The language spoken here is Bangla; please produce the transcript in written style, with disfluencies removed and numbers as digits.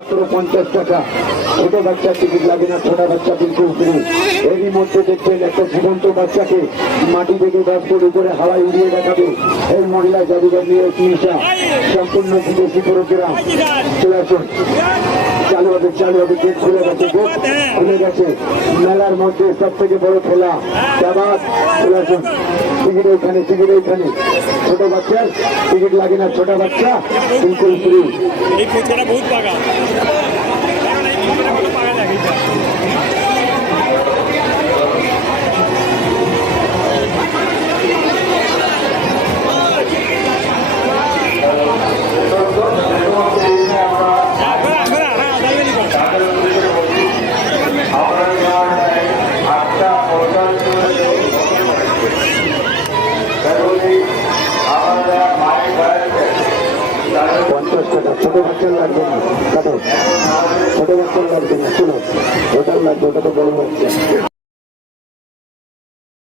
50 টাকা। ছোট বাচ্চার টিকিট লাগে না, ছোট বাচ্চা বিলকুল ফ্রি। এরই মধ্যে দেখবেন একটা জীবন্ত বাচ্চাকে মাটি থেকে বাস্কের উপরে হাওয়ায় উড়িয়ে দেখাবে এই মহিলা জাদুঘর নিয়ে চিকিৎসা সম্পূর্ণ বিদেশি প্রোগ্রাম। চলে আসুন, চালু হবে গেট খুলে গেছে, গেট খুলে গেছে। মেলার মধ্যে সব থেকে বড় খেলা দাবাত। চলে আসুন, টিকিট এইখানে, টিকিট এইখানে। ছোট বাচ্চার টিকিট লাগে না, ছোট বাচ্চা বিলকুল ফ্রি। ছোট বাচ্চার লাগবে না, ছোট বাচ্চার লাগবে না, চলো ওটার লাগবে, ওটা তো বড় বাচ্চা।